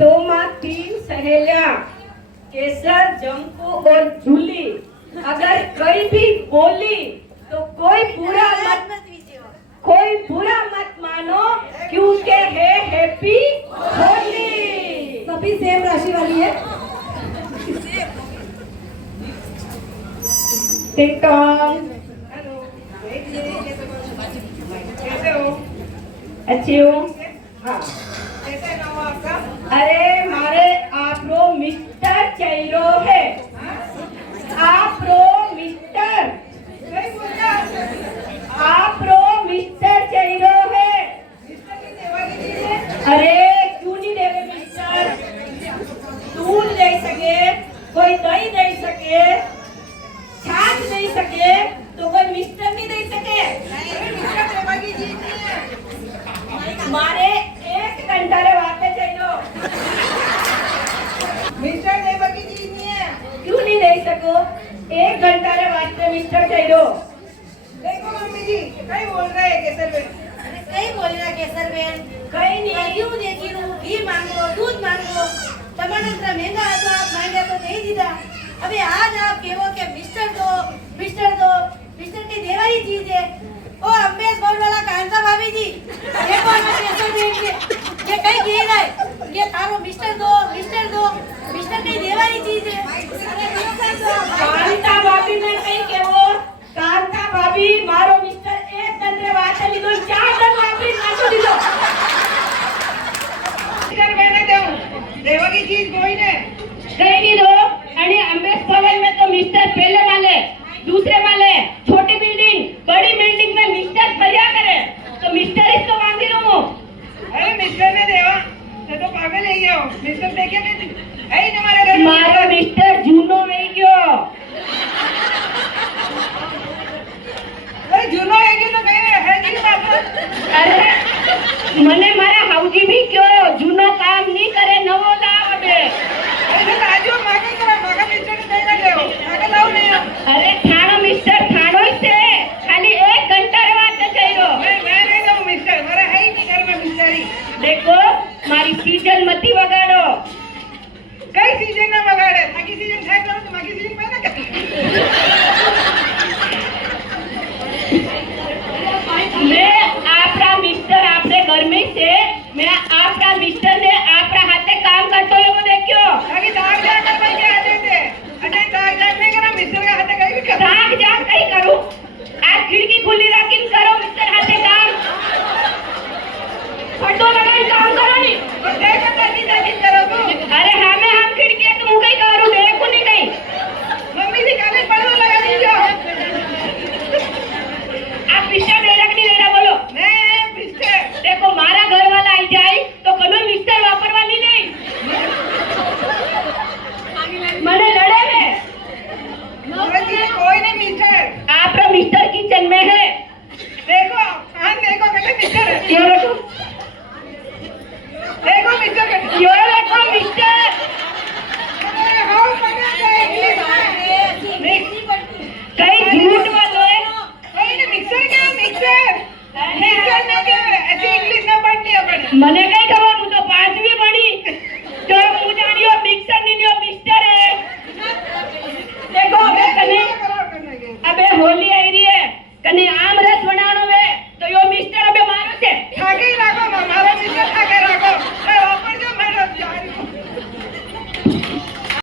तो माँ 3 सहेलियां केसर, जंकू और जूली अगर कहीं भी बोली तो कोई बुरा मत मानो क्योंकि है हैप्पी होली। सभी सेम राशि वाली है। टिंग टोंग। कैसे हो? अच्छी हूँ। हाँ। कैसा नाम है आपका? अरे मारे आपरो मिस्टर चैरो है। आपरो मिस्टर। नहीं बोलता। आपरो मिस्टर चैरो है। मिस्टर की सेवा कीजिए। अरे क्यों नहीं देवे मिस्टर? दूध दे सके, कोई दही दे सके, छाछ दे सके, तो कोई मिस्टर नहीं दे सके। नहीं, मिस्टर सेवा कीजिए। मारे 1 घंटा रे वाते चाहिए। मिस्टर सेवा कीजिए। क्यों नहीं दे सको? 1 घंटा रे वास्ते मिस्टर चाहिए। देखो मम्मी जी, कहीं बोल रहे हैं केसर बेन। अरे कहीं बोल रहा केसर बेन, कहीं नहीं। क्यों देती हूँ? घी मांगो, दूध मांगो, टमाटर इतना महंगा है तो आप मांगे तो नहीं दीदा। अबे आज आप कहो कि मिस्टर दो, मिस्टर की देवाई चीज है। ओ अम्बेस बोल वाला कांता भाभी जी, देखो ना केसर बेन के ये कहीं कह रहा है कि तारो मिस्टर दो, मिस्टर की देवाई चीज है। अरे क्यों कहते हो? कांता भाभी ने कहीं के वो कांता भाभी मारो मिस्टर 1 घंटे वाते लीधो 4 दिन वापरी नाखो દીધો। मिस्टर बेने देऊं, सेवा की चीज कोई ने। कहीं नहीं दो। आणि अम्बेस भवन में तो मिस्टर पहले वाले, दूसरे वाले, छोटी बिल्डिंग, बड़ी बिल्डिंग में मिस्टर भरिया करे तो मिस्टर इसको मांगी रहूं। अरे मिस्टर ने देवा, तो पागल है क्या हो? मिस्टर देखे नहीं? है ही हमारे घर में। मारो मिस्टर जूनो नहीं क्यों? अरे जूनो है कि तो कहीं है नहीं बाबा। अरे मने मारा हाउजी भी क्यों जूनो काम नहीं करे नवो लाव बे। ऐसे राजू मांगे करा, मांगा मिस्टर ने कहीं ना देओ, मांगा लाओ नहीं। अरे थानो मिस्टर थानो ही से खाली 1 घंटा रे वाते चाहिए। मैं नहीं दूं मिस्टर, मारे है ही नहीं घर में मिस्टर ही। देखो मारी सीजन मती वगाड़ो। कई सीजन ना बगाड़े, माकी सीजन खाए करो तो माकी सीजन पैदा मैं आपरा मिस्टर आपरे घर में से मैं आपरा मिस्टर ने आपरा हाथे काम करतो एवो देखो। आगे दाग जा कर भाई क्या आते थे? अरे दाग जा नहीं करा मिस्टर का हाथे कहीं भी कर। दाग जा कहीं करूं? आज खिड़की खुली रखीन करो मिस्टर हाथे काम। फटो लगाई काम करो नी। और देखो ताकि करो तू। अरे हम खिड़की है तुम कहीं करू देखो नहीं कहीं। मम्मी जी काले पड़ो लगा दीजिए। आप मिस्टर डायरेक्ट नहीं लेना बोलो। मैं मिस्टर देखो मारा घर वाला आई जाए तो कभी मिस्टर वापरवानी नहीं। मने लड़े में जी कोई नहीं मिस्टर। आपरा मिस्टर किचन में है। देखो कान देखो बेटे मिस्टर है। क्यों देखो? देखो मिस्टर का। क्यों देखो मिस्टर? अरे हाउ पता है इंग्लिश में। कहीं झूठ बोलो है। कोई नहीं मिक्सर क्या मिक्सर? मिक्सर ना क्या ऐसे इंग्लिश ना पढ़नी अपन। मने कहीं खबर हूँ तो 5वीं पढ़ी तो मुझे जानियो मिक्सर नहीं लियो मिस्टर है। देखो अबे होली आई रही है कने आम रस बनानो है तो यो मिस्टर अबे मारो से खाके ही रखो मारो मिस्टर खाके रखो। ए ऊपर जो मैं जा रही हूँ।